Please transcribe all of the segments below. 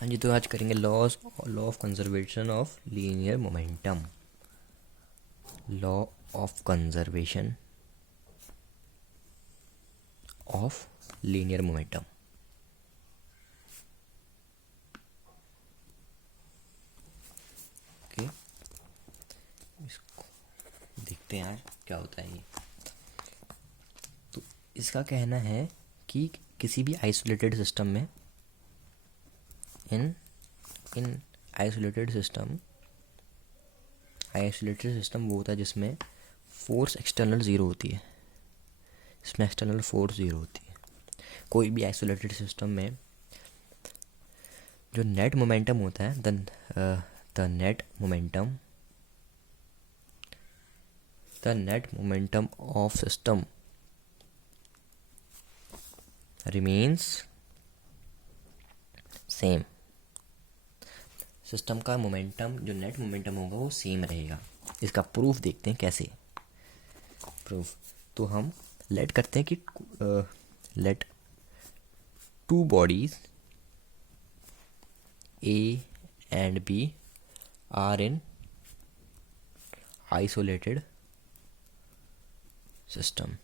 हाँ जी, तो आज करेंगे law of conservation of linear momentum. Law of conservation of linear momentum. Okay, इसको देखते हैं आज क्या होता है ये। तो इसका कहना है कि किसी भी आइसोलेटेड सिस्टम में इन इन आइसोलेटेड सिस्टम वो होता है जिसमें फोर्स एक्सटर्नल ज़ीरो होती है। इसमें एक्सटर्नल फोर्स ज़ीरो होती है। कोई भी आइसोलेटेड सिस्टम में जो नेट मोमेंटम होता है, the net momentum of system remains same. System का मोमेंटम, जो नेट मोमेंटम होगा वो सेम रहेगा। इसका प्रूफ देखते हैं कैसे। प्रूफ तो हम लेट करते हैं कि let two bodies A and B are in isolated system.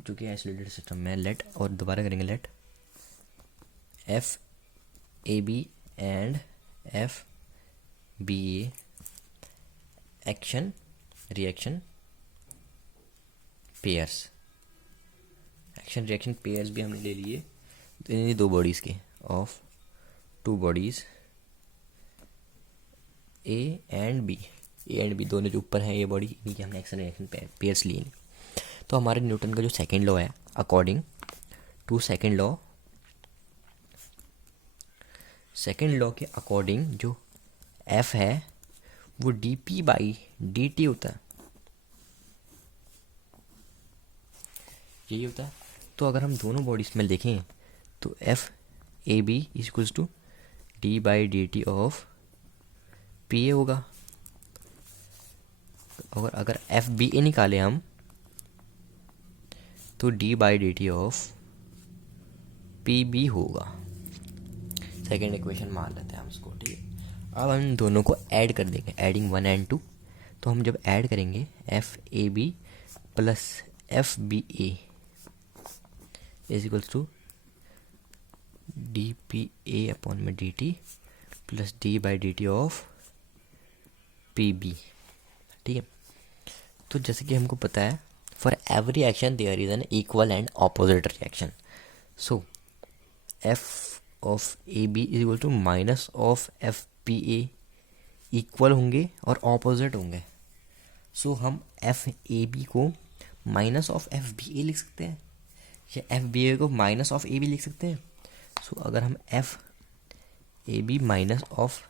जो कि आइसोलेटेड सिस्टम में लेट, और दोबारा करेंगे let F A B and F B A action reaction pairs. Action reaction pairs भी हमने ले लिए। तो इन दो बॉडीज़ के of two bodies A and B दोनों जो ऊपर हैं ये बॉडी, इन्हीं के हमने एक्शन रिएक्शन पेयर्स लिए। तो हमारे न्यूटन का जो सेकेंड लॉ है, अकॉर्डिंग टू सेकेंड लॉ के अकॉर्डिंग जो एफ है वो D P by D T होता है। यही होता है। तो अगर हम दोनों बॉडीज में देखें तो F A B equals to D by D T of P A होगा। और अगर एफ बी ए निकाले हम तो D by D T of P B होगा। सेकेंड इक्वेशन मान लेते हैं हम इसको, ठीक है। अब हम दोनों को ऐड कर देंगे, एडिंग 1 and 2। तो हम जब ऐड करेंगे F A B plus F B A is equals to D P A upon में D T plus D by D T of P B, ठीक है। तो जैसे कि हमको पता है for every action there is an equal and opposite reaction. So F of A B is equal to minus of F P A equal होंगे और ऑपोजिट होंगे। सो हम एफ ए बी को माइनस ऑफ एफ बी ए लिख सकते हैं, या F B ए को माइनस ऑफ ए बी लिख सकते हैं। सो अगर हम F A B minus of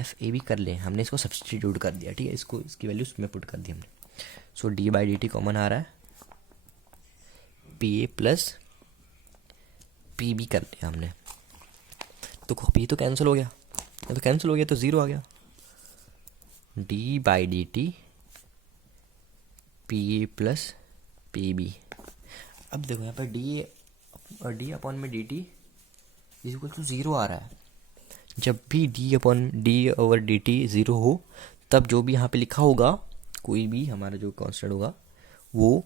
F A B कर लें, हमने इसको सब्सटीट्यूट कर दिया, ठीक है। इसको, इसकी वैल्यू उसमें पुट कर दी हमने। So D by D T common आ रहा है, P A plus P B कर लिया हमने। तो पी तो कैंसिल हो गया, तो कैंसिल हो गया तो ज़ीरो आ गया। D by D T P A plus P B. अब देखो यहाँ पर डी अपॉन में D T is equal to zero आ रहा है। जब भी D over D T zero हो तब जो भी यहाँ पे लिखा होगा, कोई भी हमारा जो कांस्टेंट होगा वो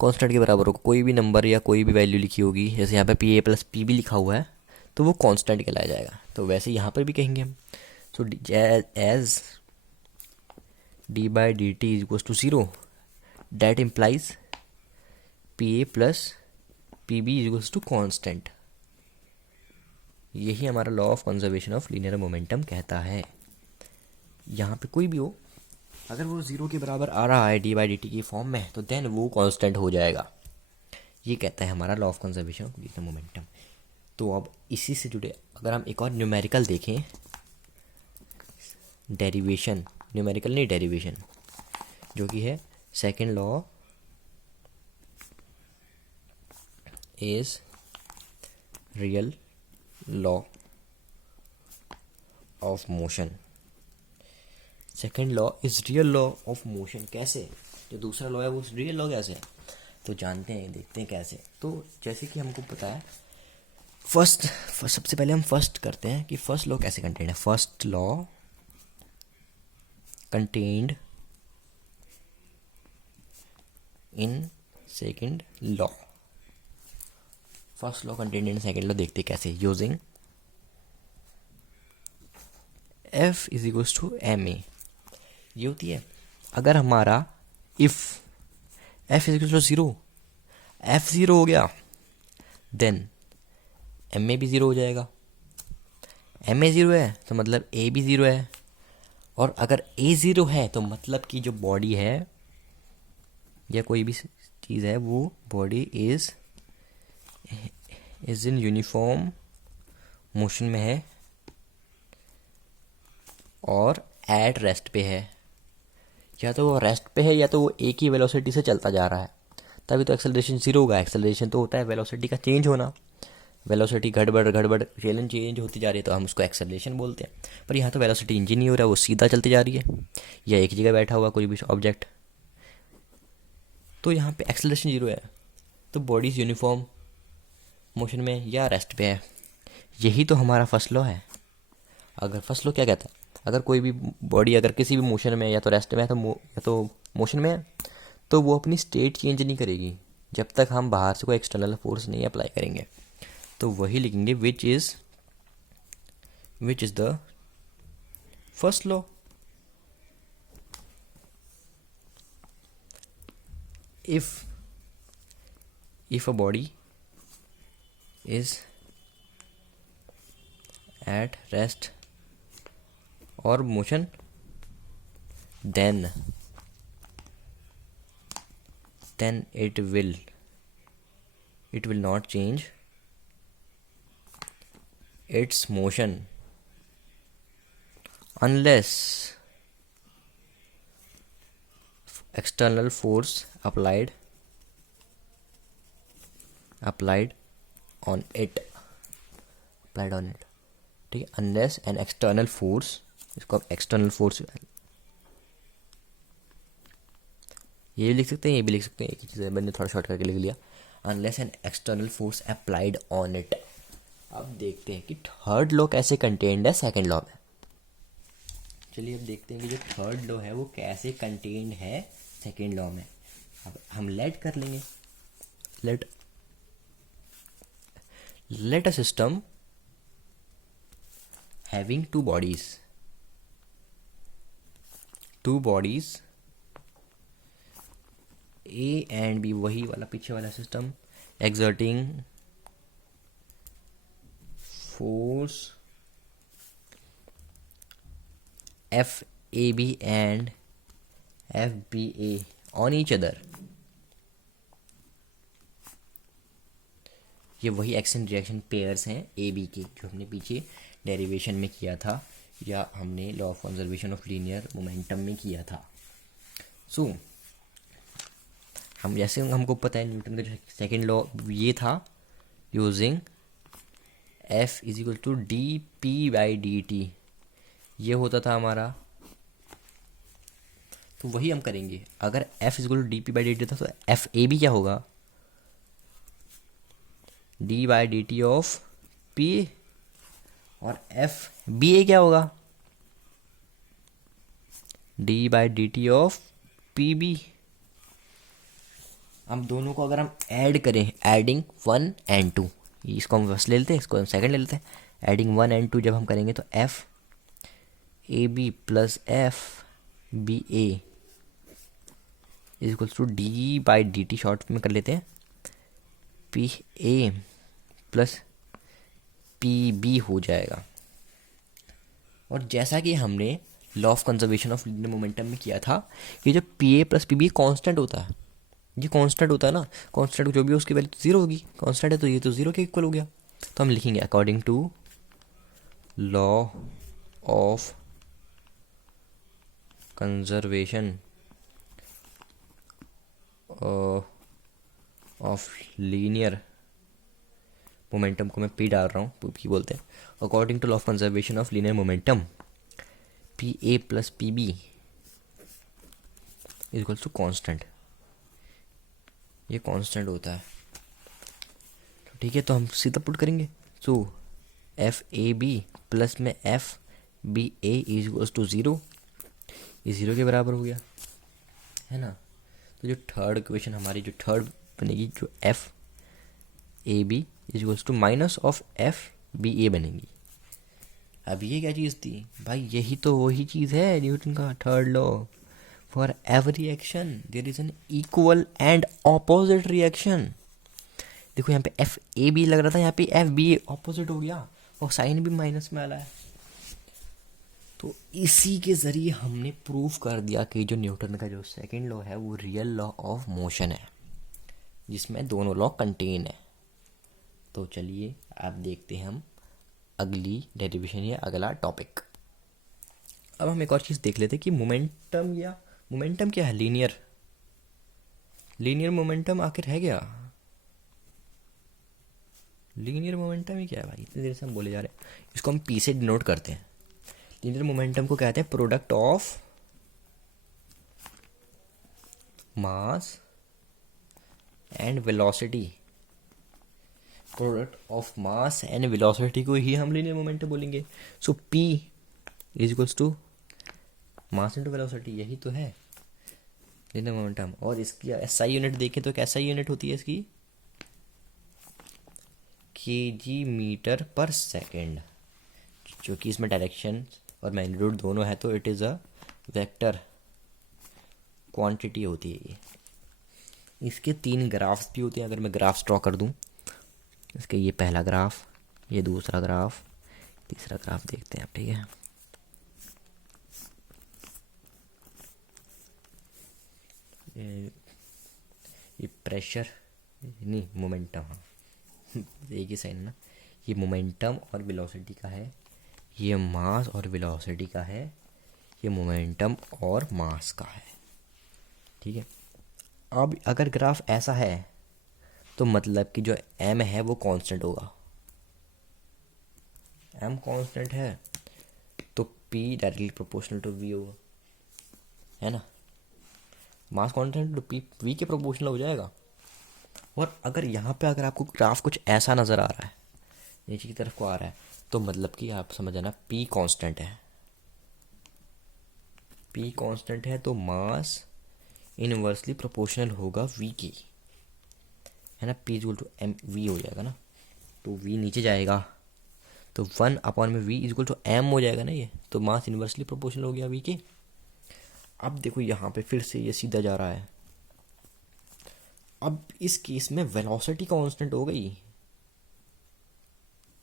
कांस्टेंट के बराबर होगा। कोई भी नंबर या कोई भी वैल्यू लिखी होगी, जैसे यहाँ पे P A plus P B लिखा हुआ है तो वो कांस्टेंट कहलाया जाएगा। तो वैसे यहाँ पर भी कहेंगे हम। So as D by D T is equals to zero, that implies P A plus P B is equals to constant. यही हमारा law of conservation of linear momentum कहता है। यहाँ पे कोई भी हो, अगर वो ज़ीरो के बराबर आ रहा है डी बाई डी टी की फॉर्म में, तो देन वो कांस्टेंट हो जाएगा। ये कहता है हमारा law of conservation of linear momentum. तो अब इसी से जुड़े अगर हम एक और न्यूमेरिकल देखें, डेरिवेशन, न्यूमेरिकल नहीं डेरिवेशन, जो कि है second law is real law of motion. Second law is real law of motion. कैसे? जो दूसरा लॉ है वो रियल लॉ कैसे है, तो जानते हैं, देखते हैं कैसे। तो जैसे कि हमको पता है फर्स्ट सबसे पहले हम फर्स्ट करते हैं कि फर्स्ट लॉ कैसे कंटेन्ड है. First law contained in second law. First law contained in second law देखते कैसे. Using F is equals to M A. ये होती है अगर हमारा if F is equals to 0, F 0 हो गया, देन एम ए भी 0 हो जाएगा. एम ए 0 है तो मतलब ए भी 0 है. और अगर ए 0 है तो मतलब कि जो बॉडी है या कोई भी चीज़ है वो body is in uniform motion में है और एट रेस्ट पे है. या तो वो रेस्ट पे है या तो वो एक ही वेलोसिटी से चलता जा रहा है, तभी तो एक्सेलरेशन 0 होगा. एक्सेलरेशन तो होता है वेलोसिटी का चेंज होना. वेलोसिटी गड़बड़ चेंज होती जा रही है तो हम उसको एक्सेलरेशन बोलते हैं. पर यहाँ तो वेलोसिटी इंजन नहीं हो रहा है, वो सीधा चलती जा रही है या एक जगह बैठा हुआ कोई भी ऑब्जेक्ट. तो यहाँ पे एक्सेलरेशन 0 है तो बॉडी यूनिफॉर्म मोशन में या रेस्ट पे है. यही तो हमारा फर्स्ट लॉ है. अगर फर्स्ट लॉ क्या कहता है, अगर कोई भी बॉडी अगर किसी भी मोशन में या तो रेस्ट में है या तो मोशन में है तो वो अपनी स्टेट चेंज नहीं करेगी जब तक हम बाहर से कोई एक्सटर्नल फोर्स नहीं अप्लाई करेंगे. तो वही लिखेंगे which is the first law. if a body is at rest or motion, then it will not change its motion unless external force applied on it. ठीक है. unless an external force, इसको आप external force ये भी लिख सकते हैं, ये भी लिख सकते हैं, एक ही चीज़ है, मैंने थोड़ा शॉर्ट करके लिख लिया. unless an external force applied on it. अब देखते हैं कि थर्ड लॉ कैसे कंटेन्ड है सेकेंड लॉ में. चलिए अब देखते हैं कि जो थर्ड लॉ है वो कैसे कंटेन्ड है सेकेंड लॉ में. अब हम लेट कर लेंगे. Let a system having two bodies A and B, वही वाला पीछे वाला system, exerting force FAB and FBA on each other. ये वही एक्शन रिएक्शन पेयर्स हैं ए बी के जो हमने पीछे डेरिवेशन में किया था या हमने law of conservation of linear momentum में किया था. सो हम जैसे हमको पता है न्यूटन का जो सेकेंड लॉ ये था, using F is equal to D P by D T. ये होता था हमारा. तो वही हम करेंगे. अगर F is equal to D P by D T था तो एफ ए बी क्या होगा, D by D T of P. और एफ बी ए क्या होगा, D by D T of P B. हम दोनों को अगर हम ऐड करें, एडिंग 1 and 2, इसको हम फर्स्ट ले लेते हैं, इसको हम सेकंड ले लेते हैं. एडिंग 1 and 2 जब हम करेंगे तो F A B plus F B A is equals to D by D T, short में कर लेते हैं, P A plus P B हो जाएगा. और जैसा कि हमने law of conservation of linear momentum में किया था कि जब P A plus P B constant होता है, ये कांस्टेंट होता है ना, कांस्टेंट जो भी उसकी वैल्यू तो 0 होगी. कांस्टेंट है तो ये तो 0 के इक्वल हो गया. तो हम लिखेंगे according to law of conservation of linear momentum को मैं पी डाल रहा हूँ, पी बोलते हैं. According to law of conservation of linear momentum P A plus P B is equals to constant. ये कांस्टेंट होता है. तो ठीक है, तो हम सीधा पुट करेंगे. So F A B plus में F B A is equals to zero, ये ज़ीरो के बराबर हो गया, है ना। तो जो थर्ड इक्वेशन हमारी जो थर्ड बनेगी, जो F A B is equals to minus of F B A बनेगी। अब ये क्या चीज़ थी भाई, यही तो वही चीज़ है न्यूटन का third law, for every action there is an equal and opposite reaction. देखो यहाँ पे एफ ए बी लग रहा था, यहाँ पे एफ बी ए ऑपोजिट हो गया और साइन भी माइनस में आ रहा है। तो इसी के ज़रिए हमने प्रूफ कर दिया कि जो न्यूटन का जो सेकंड लॉ है वो रियल लॉ ऑफ मोशन है, जिसमें दोनों लॉ कंटेन है। तो चलिए आप देखते हैं हम अगली डेरिवेशन या अगला टॉपिक। अब हम एक और चीज़ देख लेते हैं कि मोमेंटम या मोमेंटम क्या है, लीनियर मोमेंटम आखिर है क्या, लीनियर मोमेंटम ही क्या है भाई, इतनी देर से हम बोले जा रहे हैं। इसको हम पी से डिनोट करते हैं। लीनियर मोमेंटम को कहते हैं product of mass and velocity, product of mass and velocity को ही हम लीनियर मोमेंटम बोलेंगे। So P is equals to mass into velocity, यही तो है लीनियर मोमेंटम। और इसकी एसआई यूनिट देखें तो कैसा यूनिट होती है इसकी, केजी मीटर पर सेकेंड, जो कि इसमें डायरेक्शन और मैग्नीट्यूड दोनों है, तो it is a vector quantity होती है ये। इसके 3 ग्राफ्स भी होते हैं। अगर मैं ग्राफ्स ड्रॉ कर दूं, इसके ये पहला ग्राफ, ये दूसरा ग्राफ, तीसरा ग्राफ देखते हैं आप, ठीक है। ये प्रेशर नहीं मोमेंटम, हाँ एक ही साइन है ना, ये मोमेंटम और वेलोसिटी का है, ये मास और वेलोसिटी का है, ये मोमेंटम और मास का है, ठीक है। अब अगर ग्राफ ऐसा है तो मतलब कि जो m है वो कांस्टेंट होगा, m कांस्टेंट है तो p directly proportional to v होगा, है ना। मास कांस्टेंट तो p v के प्रोपोर्शनल हो जाएगा। और अगर यहाँ पे अगर आपको ग्राफ कुछ ऐसा नज़र आ रहा है, नीचे की तरफ को आ रहा है, तो मतलब कि आप समझ जाना p कांस्टेंट है, p कांस्टेंट है तो मास इनवर्सली प्रोपोर्शनल होगा v की, है ना। p equal to M V हो जाएगा ना, तो v नीचे जाएगा तो 1 में v इक्वल टू m हो जाएगा ना ये, तो मास इनवर्सली प्रोपोर्शनल हो गया v के। अब देखो यहाँ पे फिर से ये सीधा जा रहा है। अब इस केस में वेलोसिटी कांस्टेंट हो गई,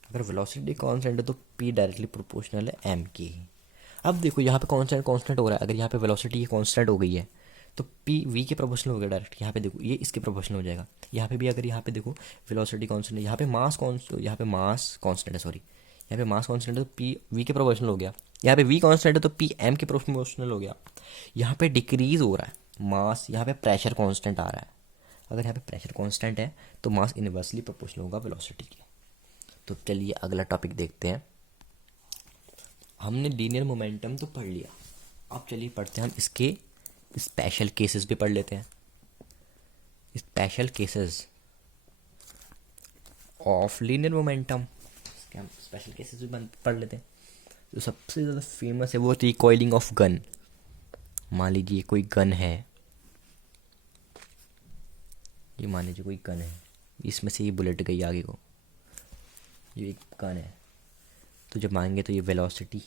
अगर वेलोसिटी कांस्टेंट है तो p डायरेक्टली प्रोपोर्शनल है m की। अब देखो यहाँ पे कांस्टेंट हो रहा है, अगर यहाँ पे वेलोसिटी कांस्टेंट हो गई है तो p v के प्रोपोर्शनल हो गया डायरेक्ट। यहाँ पे देखो ये इसके प्रोपोर्शनल हो जाएगा। यहाँ पे भी अगर यहाँ पे देखो वेलोसिटी कांस्टेंट है, यहाँ पे मास कांस्टेंट है, सॉरी यहाँ पे मास कांस्टेंट है तो p v के प्रोपोर्शनल हो गया। यहाँ पे v कांस्टेंट है तो p m के प्रोपोर्शनल हो गया। यहाँ पे डिक्रीज हो रहा है मास, यहाँ पे प्रेशर कांस्टेंट आ रहा है। अगर यहाँ पे प्रेशर कांस्टेंट है तो मास इनवर्सली प्रोपोर्शनल होगा वेलोसिटी के। तो चलिए अगला टॉपिक देखते हैं। हमने लीनियर मोमेंटम तो पढ़ लिया, अब चलिए पढ़ते हैं हम इसके स्पेशल केसेस भी पढ़ लेते हैं। Special cases of linear momentum, इसके हम स्पेशल केसेस भी पढ़ लेते हैं। जो सबसे ज़्यादा फेमस है वो रिकॉइलिंग ऑफ गन। मान लीजिए कोई गन है, ये मान लीजिए कोई गन है, इसमें से ये बुलेट गई आगे को, ये एक गन है, तो जब मारेंगे तो ये वेलोसिटी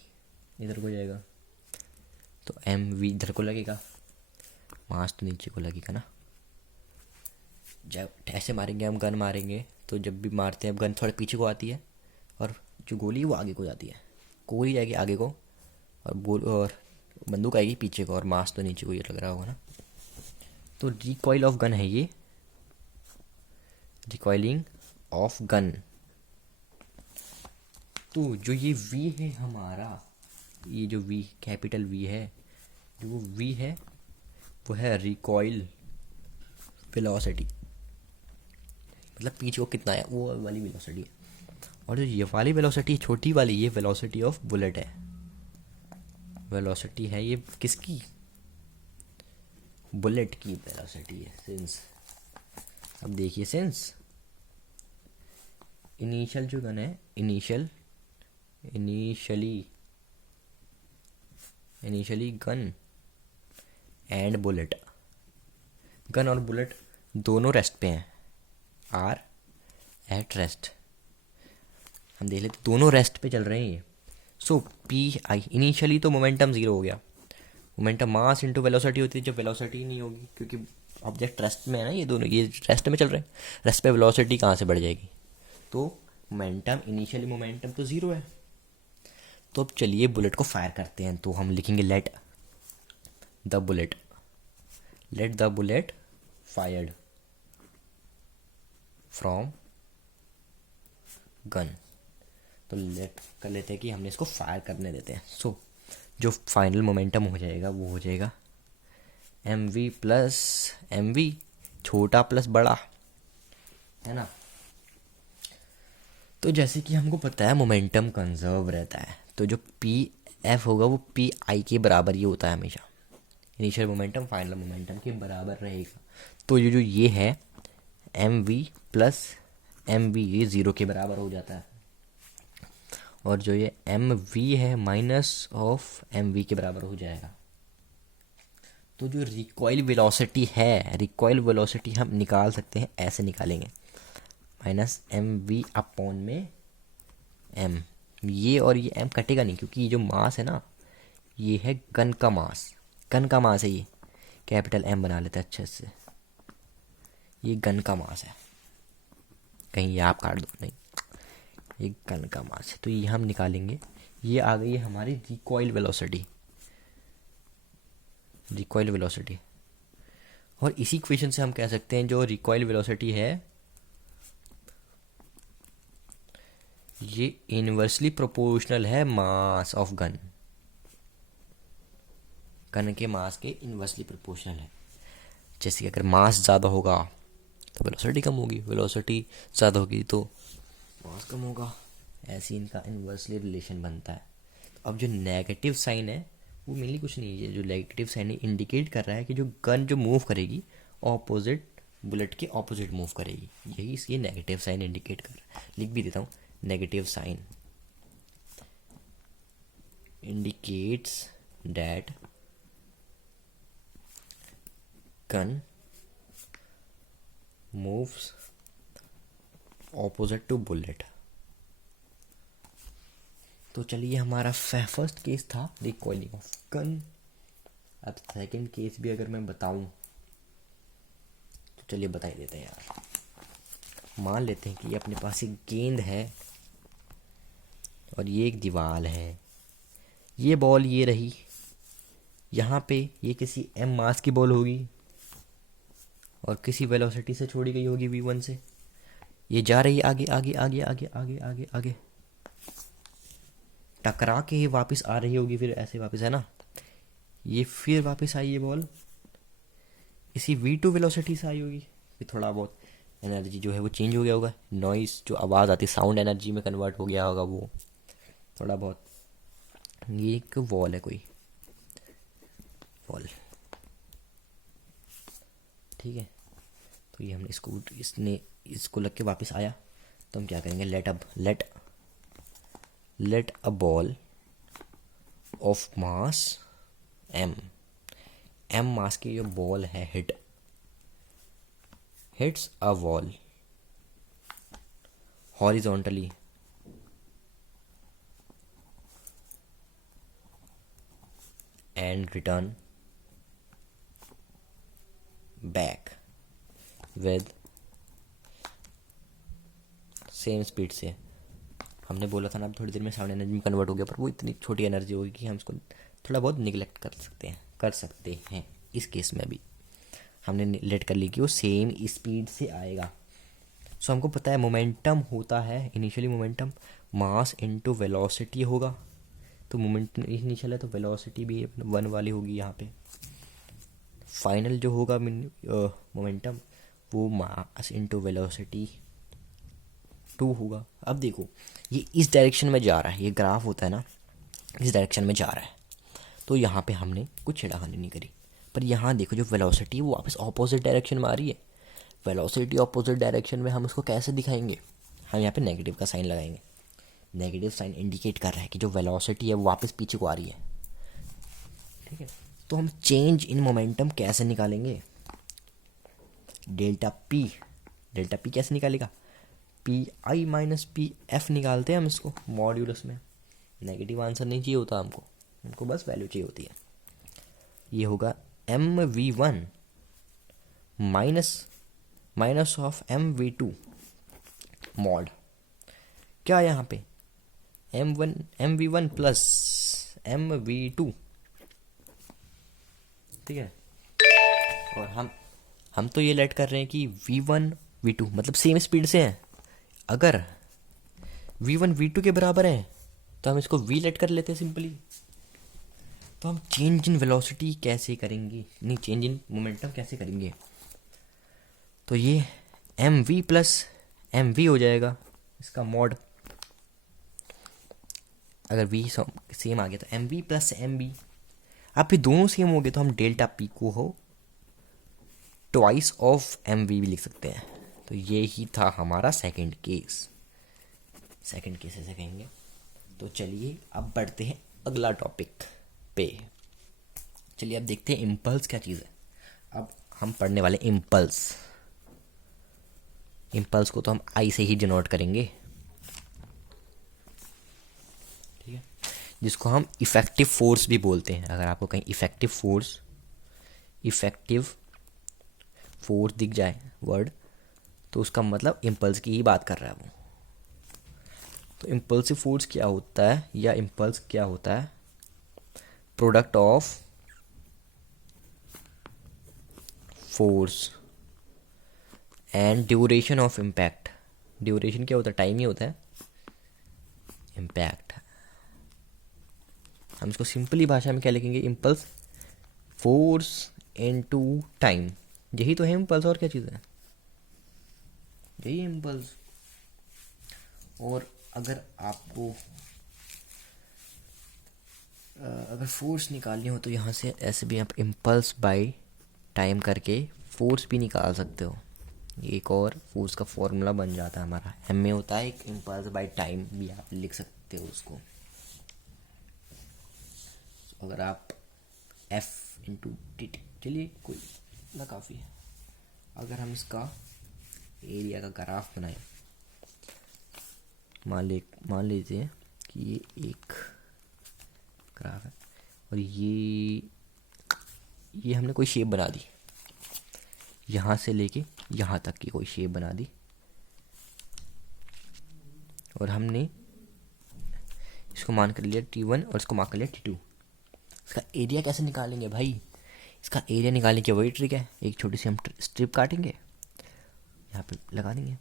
इधर को जाएगा, तो एम वी इधर को लगेगा, मास तो नीचे को लगेगा ना। जब ऐसे मारेंगे हम, गन मारेंगे तो जब भी मारते हैं गन थोड़ा पीछे को आती है और जो गोली वो आगे को जाती है, गोली जाएगी आगे को और बंदूक आएगी पीछे को, और मास तो नीचे को ये लग रहा होगा ना। तो रिकॉइल ऑफ गन है ये, रिकॉइलिंग ऑफ गन। तो जो ये v है हमारा, ये जो v कैपिटल v है, जो वो v है वो है रिकॉइल वेलोसिटी, मतलब पीछे को कितना है वो वाली वेलोसिटी है। और जो ये वाली वेलोसिटी छोटी वाली, ये वेलोसिटी ऑफ बुलेट है। वेलोसिटी है ये किसकी, बुलेट की वेलोसिटी है। सिंस अब देखिए, सिंस इनिशियल जो गन है, initially gun and bullet, gun और बुलेट दोनों रेस्ट पे हैं, आर एट रेस्ट। हम देख लेते दोनों रेस्ट पे चल रहे हैं ये। सो पी आई इनिशियली तो मोमेंटम ज़ीरो हो गया। मोमेंटम मास इंटू वेलोसिटी होती है, जब वेलोसिटी नहीं होगी क्योंकि ऑब्जेक्ट रेस्ट में है ना, ये दोनों ये रेस्ट में चल रहे हैं, रेस्ट पे वेलोसिटी कहाँ से बढ़ जाएगी। तो मोमेंटम इनिशियली मोमेंटम तो ज़ीरो है। तो अब चलिए बुलेट को फायर करते हैं। तो हम लिखेंगे let the bullet fired from gun. तो लेट कर लेते हैं कि हमने इसको फायर करने देते हैं। सो जो फाइनल मोमेंटम हो जाएगा वो हो जाएगा mv प्लस mv, छोटा प्लस बड़ा, है ना। तो जैसे कि हमको पता है मोमेंटम कंजर्व रहता है, तो जो पी एफ होगा वो पी आई के बराबर ही होता है हमेशा। इनिशियल मोमेंटम फाइनल मोमेंटम के बराबर रहेगा। तो ये जो ये है M V plus M V, ये ज़ीरो के बराबर हो जाता है, और जो ये एम वी है माइनस ऑफ एम वी के बराबर हो जाएगा। तो जो रिकॉइल वेलोसिटी है, रिकॉइल वेलोसिटी हम निकाल सकते हैं, ऐसे निकालेंगे, माइनस एम वी अपॉन में एम। ये और ये एम कटेगा नहीं क्योंकि ये जो मास है ना, ये है गन का मास, गन का मास है ये, कैपिटल एम बना लेते हैं अच्छे से, ये गन का मास है, कहीं ये आप काट दो, नहीं, ये गन का मास है। तो ये हम निकालेंगे, ये आ गई है हमारी रिकॉइल वेलोसिटी, और इसी इक्वेशन से हम कह सकते हैं जो रिकॉइल वेलोसिटी है ये इनवर्सली प्रोपोर्शनल है मास ऑफ गन, गन के मास के इनवर्सली प्रोपोर्शनल है। जैसे कि अगर मास ज़्यादा होगा तो वेलोसिटी कम होगी, वेलोसिटी ज़्यादा होगी तो मास कम होगा, ऐसे इनका इनवर्सली रिलेशन बनता है। तो अब जो नेगेटिव साइन है वो मेनली कुछ नहीं है, जो नेगेटिव साइन इंडिकेट कर रहा है कि जो गन जो मूव करेगी ऑपोजिट, बुलेट के ऑपोजिट मूव करेगी, यही ये नेगेटिव साइन इंडिकेट कर रहा है। लिख भी देता हूँ, negative sign indicates that gun moves opposite to bullet। तो चलिए हमारा फर्स्ट केस था रिकॉइलिंग ऑफ गन। अब सेकंड केस भी अगर मैं बताऊं तो चलिए बता ही देते हैं यार। मान लेते हैं कि अपने पास एक गेंद है और ये एक दीवार है, ये बॉल ये रही, यहाँ पे ये किसी m मास की बॉल होगी और किसी वेलोसिटी से छोड़ी गई होगी v1 से, ये जा रही है आगे आगे आगे आगे आगे आगे आगे, टकरा के वापस आ रही होगी, फिर ऐसे वापस, है ना, ये फिर वापस आई ये बॉल इसी v2 वेलोसिटी से आई होगी, फिर थोड़ा बहुत एनर्जी जो है वो चेंज हो गया होगा, नॉइस जो आवाज़ आती साउंड एनर्जी में कन्वर्ट हो गया होगा वो थोड़ा बहुत। ये एक वॉल है, कोई वॉल, ठीक है। तो ये हमने इसको लग के वापस आया, तो हम क्या करेंगे, let a ball of mass m mass की जो बॉल है hits a wall horizontally and return back with same speed से। हमने बोला था ना अब थोड़ी देर में साउंड एनर्जी में कन्वर्ट हो गया, पर वो इतनी छोटी एनर्जी होगी कि हम उसको थोड़ा बहुत निगलेक्ट कर सकते हैं। इस केस में भी हमने लेट कर ली कि वो सेम स्पीड से आएगा। सो हमको पता है मोमेंटम होता है, initially momentum mass into velocity होगा, तो मोमेंटम इनिशियल है तो वेलोसिटी भी 1 वाली होगी यहाँ पे। फाइनल जो होगा मोमेंटम वो मास इनटू वेलोसिटी 2 होगा। अब देखो ये इस डायरेक्शन में जा रहा है, ये ग्राफ होता है ना, इस डायरेक्शन में जा रहा है, तो यहाँ पे हमने कुछ छेड़खानी नहीं करी। पर यहाँ देखो जो वेलोसिटी वो वापस ऑपोजिट डायरेक्शन में आ रही है। वेलोसिटी ऑपोजिट डायरेक्शन में हम उसको कैसे दिखाएंगे, हम यहाँ पे नेगेटिव का साइन लगाएंगे। नेगेटिव साइन इंडिकेट कर रहा है कि जो वेलोसिटी है वो वापस पीछे को आ रही है, ठीक है। तो हम चेंज इन मोमेंटम कैसे निकालेंगे? डेल्टा पी कैसे निकालेगा? P I minus P F निकालते हैं हम इसको मॉड्यूलस में। नेगेटिव आंसर नहीं चाहिए होता हमको बस वैल्यू चाहिए होती है। ये होगा mv1 minus of mv2 mod, क्या यहाँ पे mv1 प्लस mv2, ठीक है। और हम तो ये लेट कर रहे हैं कि v1 v2 मतलब सेम स्पीड से हैं। अगर v1 v2 के बराबर है तो हम इसको v लेट कर लेते हैं सिंपली। तो हम चेंज इन वेलोसिटी कैसे करेंगे, नहीं चेंज इन मोमेंटम कैसे करेंगे? तो ये mv प्लस mv हो जाएगा इसका मॉड। अगर v सेम आ गया तो mv प्लस mv। अब फिर दोनों सेम हो गए तो हम डेल्टा p को हो ट्वाइस ऑफ mv भी लिख सकते हैं। तो ये ही था हमारा सेकंड केस ऐसे कहेंगे। तो चलिए अब बढ़ते हैं अगला टॉपिक पे। चलिए अब देखते हैं इम्पल्स क्या चीज़ है। अब हम पढ़ने वाले इम्पल्स को तो हम आई से ही डिनोट करेंगे, ठीक है, जिसको हम इफेक्टिव फोर्स भी बोलते हैं। अगर आपको कहीं इफेक्टिव फोर्स दिख जाए वर्ड, तो उसका मतलब इम्पल्स की ही बात कर रहा है वो। तो इम्पल्सिव फोर्स क्या होता है, या इम्पल्स क्या होता है? Product of force and duration of impact. Duration क्या होता है? टाइम ही होता है। इम्पैक्ट हम इसको सिंपली भाषा में क्या लिखेंगे? Impulse force into time. यही तो है इम्पल्स, और क्या चीज़ है? यही इम्पल्स। और अगर आपको अगर फोर्स निकालनी हो तो यहाँ से ऐसे भी आप इम्पल्स बाय टाइम करके फोर्स भी निकाल सकते हो। एक और फोर्स का फॉर्मूला बन जाता है हमारा, एम में होता है एक इम्पल्स बाय टाइम भी आप लिख सकते हो उसको। अगर आप एफ इंटू टी, चलिए कोई ना काफ़ी है। अगर हम इसका एरिया का ग्राफ बनाएं, मान लीजिए कि ये एक ग्राफ है और ये हमने कोई शेप बना दी, यहाँ से लेके यहाँ तक की कोई शेप बना दी, और हमने इसको मान कर लिया T1 और इसको मान कर लिया T2। इसका एरिया कैसे निकालेंगे भाई? इसका एरिया निकालने की वही ट्रिक है, एक छोटी सी हम स्ट्रिप काटेंगे, यहाँ पे लगा देंगे।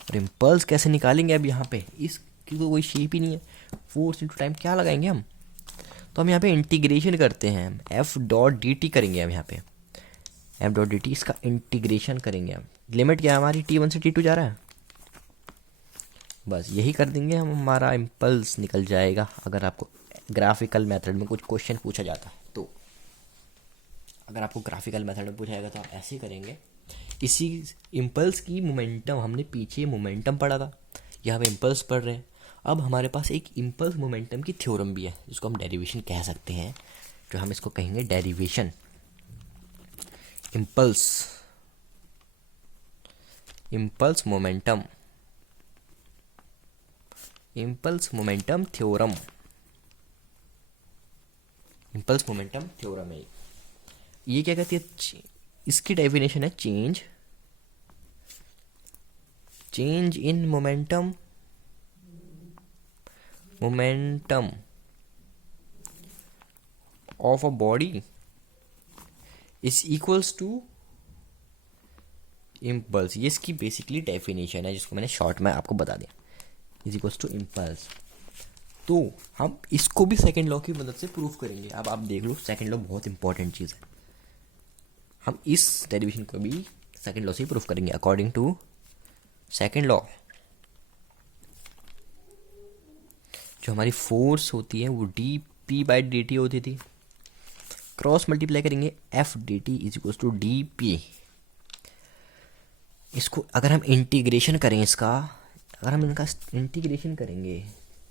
और इम्पल्स कैसे निकालेंगे? अब यहाँ पे इसकी तो कोई शेप ही नहीं है, फोर्स इंटू टाइम क्या लगाएंगे हम? तो हम यहाँ पे इंटीग्रेशन करते हैं, एफ डॉट डी टी करेंगे हम यहाँ पे, एफ डॉट डी टी, इसका इंटीग्रेशन करेंगे हम। लिमिट क्या है हमारी? T1 से T2 जा रहा है, बस यही कर देंगे हम, हमारा इम्पल्स निकल जाएगा। अगर आपको ग्राफिकल मेथड में कुछ क्वेश्चन पूछा जाता है तो, अगर आपको ग्राफिकल मेथड में पूछा जाएगा तो आप ऐसे करेंगे। इसी इम्पल्स की मोमेंटम, हमने पीछे मोमेंटम पढ़ा था, यहाँ पे इम्पल्स पढ़ रहे हैं। अब हमारे पास एक इम्पल्स मोमेंटम की थ्योरम भी है, जिसको हम डेरिवेशन कह सकते हैं, जो हम इसको कहेंगे derivation impulse momentum theorem. Impulse momentum theorem है ये। क्या कहती है? इसकी डेफिनेशन है change in momentum of a body is equals to impulse. ये इसकी बेसिकली डेफिनेशन है, जिसको मैंने शॉर्ट में आपको बता दिया, इज इक्वल्स टू इम्पल्स। तो हम इसको भी सेकंड लॉ की मदद से प्रूफ करेंगे। अब आप देख लो, सेकंड लॉ बहुत इंपॉर्टेंट चीज़ है। हम इस डेरिवेशन को भी सेकंड लॉ से प्रूफ करेंगे। अकॉर्डिंग टू सेकंड लॉ, जो हमारी फोर्स होती है वो D P by D T होती थी, क्रॉस मल्टीप्लाई करेंगे F D T is equal to D P. इसको अगर हम इंटीग्रेशन करें इसका, अगर हम इनका इंटीग्रेशन करेंगे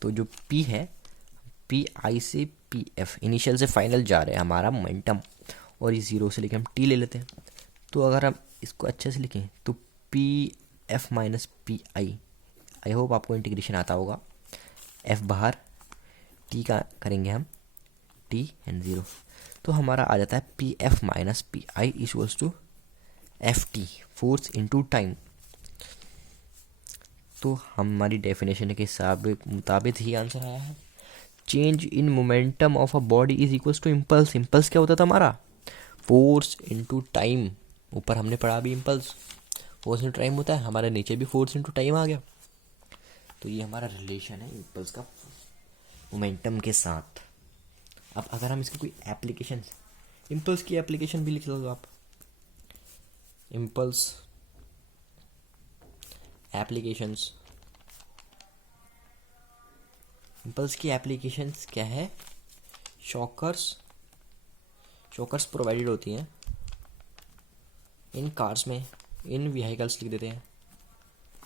तो जो p है, पी आई से पी एफ, इनिशियल से फाइनल जा रहे हैं हमारा मोमेंटम, और ये 0 से लेके हम t ले लेते हैं। तो अगर हम इसको अच्छे से लिखें तो P F minus P I hope आपको इंटीग्रेशन आता होगा, f बाहर, t का करेंगे हम t एंड 0, तो हमारा आ जाता है P F minus P I equals to F T, force into time. तो हमारी डेफिनेशन के मुताबिक ही आंसर आया है। Change in momentum of a body is equals to impulse. Impulse क्या होता था हमारा? Force into time. ऊपर हमने पढ़ा भी इम्पल्स फोर्स इनटू टाइम होता है, हमारे नीचे भी फोर्स इनटू टाइम आ गया। तो ये हमारा रिलेशन है इम्पल्स का मोमेंटम के साथ। अब अगर हम इसकी कोई एप्लीकेशन, इम्पल्स की एप्लीकेशन भी लिख लो आप, इम्पल्स एप्लीकेशंस। इम्पल्स की एप्लीकेशंस क्या है? शॉकर्स प्रोवाइडेड होती हैं इन कार्स में, इन व्हीकल्स लिख देते हैं।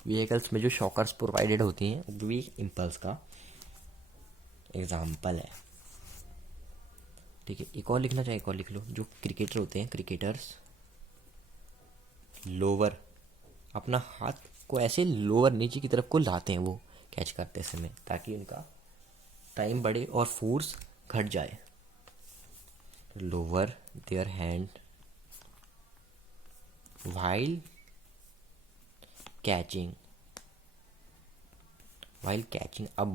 व्हीकल्स में जो शॉकर्स प्रोवाइडेड होती हैं वो भी इम्पल्स का एग्जाम्पल है। ठीक है, एक और लिखना चाहिए, एक और लिख लो। जो क्रिकेटर होते हैं, क्रिकेटर्स लोअर, अपना हाथ को ऐसे लोअर नीचे की तरफ को लाते हैं वो कैच करते समय, ताकि उनका टाइम बढ़े और फोर्स घट जाए। Lower their hand while catching a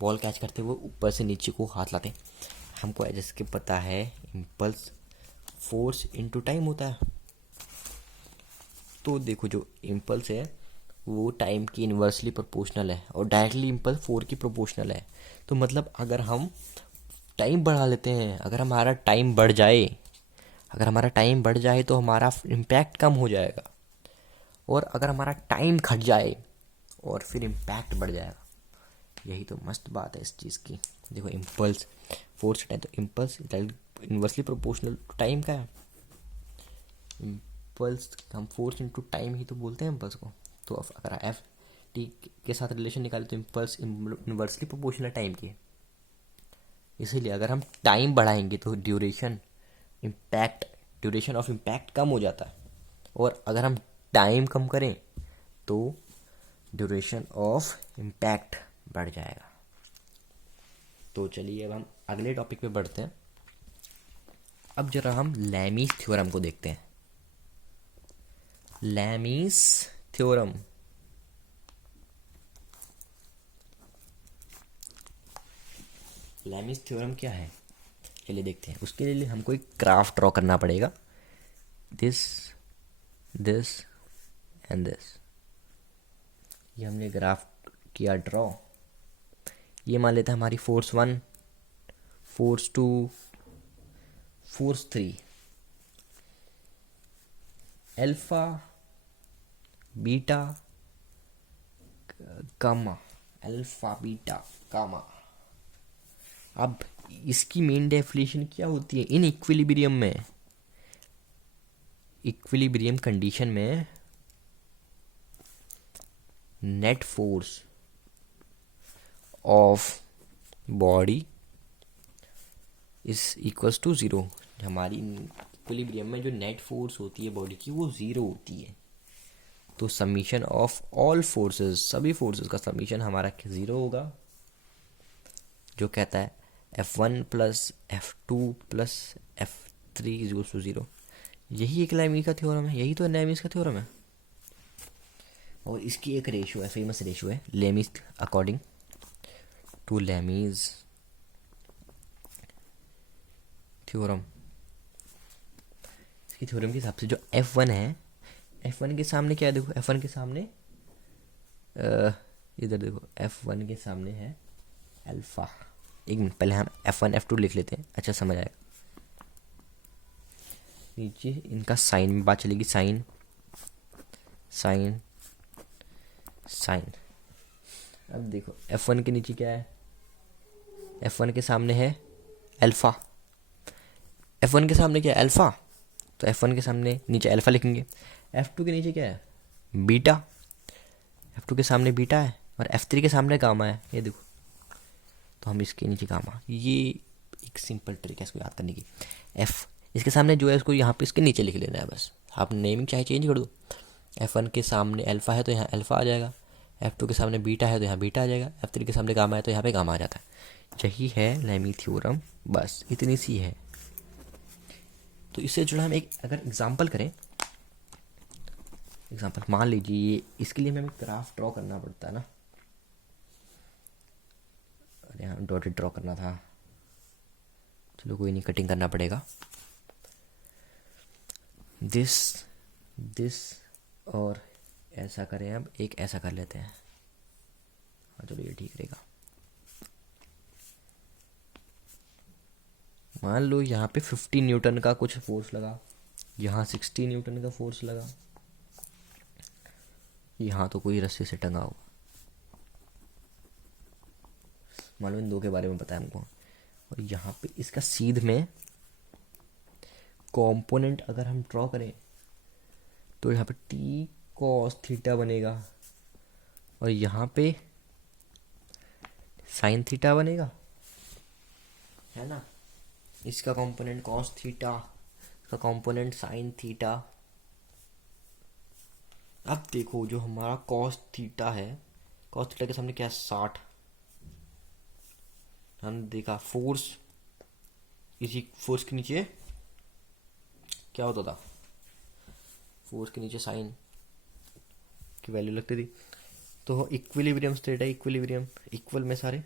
ball catch करते हुए ऊपर से नीचे को हाथ लाते हैं। हमको जैसे कि पता है इम्पल्स फोर्स इनटू टाइम होता है। तो देखो जो इम्पल्स है वो टाइम की इन्वर्सली प्रोपोर्शनल है और डायरेक्टली इम्पल्स 4 की प्रोपोर्शनल है। तो मतलब अगर हम टाइम बढ़ा लेते हैं, अगर हमारा टाइम बढ़ जाए तो हमारा इम्पैक्ट कम हो जाएगा, और अगर हमारा टाइम घट जाए और फिर इम्पैक्ट बढ़ जाएगा। यही तो मस्त बात है इस चीज़ की। देखो इम्पल्स फोर्स टाइम, तो impulse inversely proportional to time का है। इम्पल्स हम फोर्स इनटू टाइम ही तो बोलते हैं इम्पल्स को। तो अगर एफ टी के साथ रिलेशन निकाले तो इम्पल्स इन्वर्सली प्रोपोर्शनल टाइम की है। इसीलिए अगर हम टाइम बढ़ाएंगे तो ड्यूरेशन ऑफ इम्पैक्ट कम हो जाता है, और अगर हम टाइम कम करें तो ड्यूरेशन ऑफ इम्पैक्ट बढ़ जाएगा। तो चलिए अब हम अगले टॉपिक पे बढ़ते हैं। अब जरा हम लैमीज थ्योरम को देखते हैं। लैमीज थ्योरम, लैमीज थ्योरम क्या है चलिए देखते हैं। उसके लिए हमको एक ग्राफ ड्रॉ करना पड़ेगा। दिस एंड दिस, ये हमने ग्राफ किया ड्रॉ। ये मान लेते हैं हमारी force 1, force 2, force 3, alpha beta gamma, alpha beta gamma. अब इसकी मेन डेफिनेशन क्या होती है? इन इक्विलिब्रियम कंडीशन में net force of body is equals to 0। हमारी इक्विलिब्रियम में जो नेट फोर्स होती है बॉडी की वो 0 होती है। तो समीशन ऑफ ऑल फोर्सेस, सभी फोर्सेस का समीशन हमारा 0 होगा, जो कहता है F1 plus F2 plus F3 is equals to 0। यही एक लैमीज का थ्योरम है, यही तो लैमीज का थ्योरम है। और इसकी एक रेशो है, फेमस रेशो है लैमीज, अकॉर्डिंग टू लैमीज थ्योरम। इसकी थ्योरम के हिसाब से जो F1 है, F1 के सामने क्या है? देखो F1 के सामने इधर देखो, F1 के सामने है अल्फा। एक मिनट पहले हम F1 F2 लिख लेते हैं, अच्छा समझ आएगा। नीचे इनका साइन में बात चलेगी, साइन साइन साइन। अब देखो F1 के नीचे क्या है? F1 के सामने है अल्फा। F1 के सामने क्या है? अल्फा। तो F1 के सामने नीचे अल्फा लिखेंगे। F2 के नीचे क्या है? बीटा। F2 के सामने बीटा है और F3 के सामने गामा है, ये देखो, तो हम इसके नीचे गामा, ये एक सिंपल ट्रिक है इसको याद करने की। F इसके सामने जो है इसको यहाँ पे इसके नीचे लिख लेना है बस, आप नेमिंग चाहे चेंज कर दो। F1 के सामने अल्फ़ा है तो यहाँ अल्फ़ा आ जाएगा, F2 के सामने बीटा है तो यहाँ बीटा आ जाएगा, F3 के सामने गामा है तो यहाँ पे गामा आ जाता है। यही है लेमी थ्योरम, बस इतनी सी है। तो इससे जुड़ा हम एक अगर एग्जांपल करें, एग्जांपल मान लीजिए, इसके लिए हमें ग्राफ ड्रॉ करना पड़ता है ना, अरे यहाँ डॉटेड ड्रॉ करना था, चलो कोई नहीं, कटिंग करना पड़ेगा। दिस और ऐसा करें, अब एक ऐसा कर लेते हैं, हाँ चलो ये ठीक रहेगा। मान लो यहाँ पे 50 न्यूटन का कुछ फोर्स लगा, यहाँ 60 न्यूटन का फोर्स लगा, यहाँ तो कोई रस्सी से टंगा हो, मान लो इन दो के बारे में पता है हमको, और यहाँ पे इसका सीध में कंपोनेंट अगर हम ड्रॉ करें तो यहाँ पे टी कॉस थीटा बनेगा और यहाँ पे साइन थीटा बनेगा, है ना। इसका कंपोनेंट कॉस थीटा, इसका कंपोनेंट साइन थीटा। अब देखो जो हमारा कॉस थीटा है, कॉस थीटा के सामने क्या 60, हमने देखा फोर्स, इसी फोर्स के नीचे क्या होता था, फोर्स के नीचे साइन की वैल्यू लगती थी। तो इक्विलिब्रियम स्टेट है, इक्विलिब्रियम इक्वल में सारे,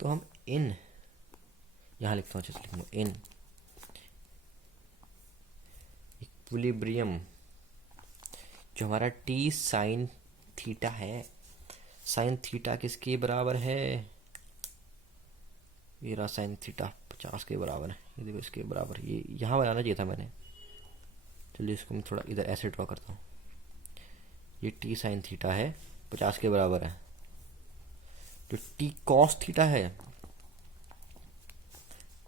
तो हम इन यहाँ लिखता हूँ, अच्छे से लिखूंगा, इन इक्विलिब्रियम जो हमारा टी साइन थीटा है, साइन थीटा किसके बराबर है, ये रहा साइन थीटा 50 के बराबर है, ये देखो इसके बराबर, ये यहाँ बनाना चाहिए था मैंने, चलिए इसको मैं थोड़ा इधर ऐसे ड्रॉ करता हूँ। ये टी साइन थीटा है 50 के बराबर है, जो टी कॉस थीटा है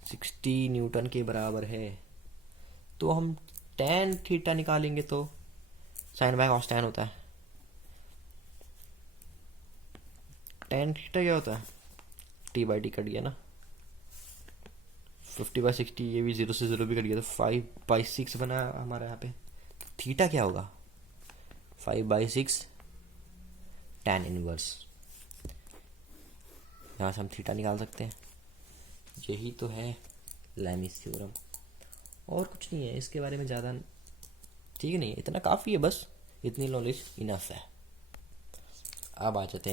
60 न्यूटन के बराबर है। तो हम टेन थीटा निकालेंगे तो साइन बाय कॉस टेन होता है, टेन थीटा क्या होता है, टी बाई टी कट गया ना, 50/60, ये भी 0 से 0 भी कट गया, तो 5/6 बना हमारा यहाँ पे। थीटा क्या होगा, 5/6 tan इनवर्स, यहाँ से हम थीटा निकाल सकते हैं। यही तो है लैमिस थ्योरम, और कुछ नहीं है इसके बारे में ज़्यादा, ठीक है, नहीं इतना काफ़ी है, बस इतनी नॉलेज इनफ है। अब आ जाते हैं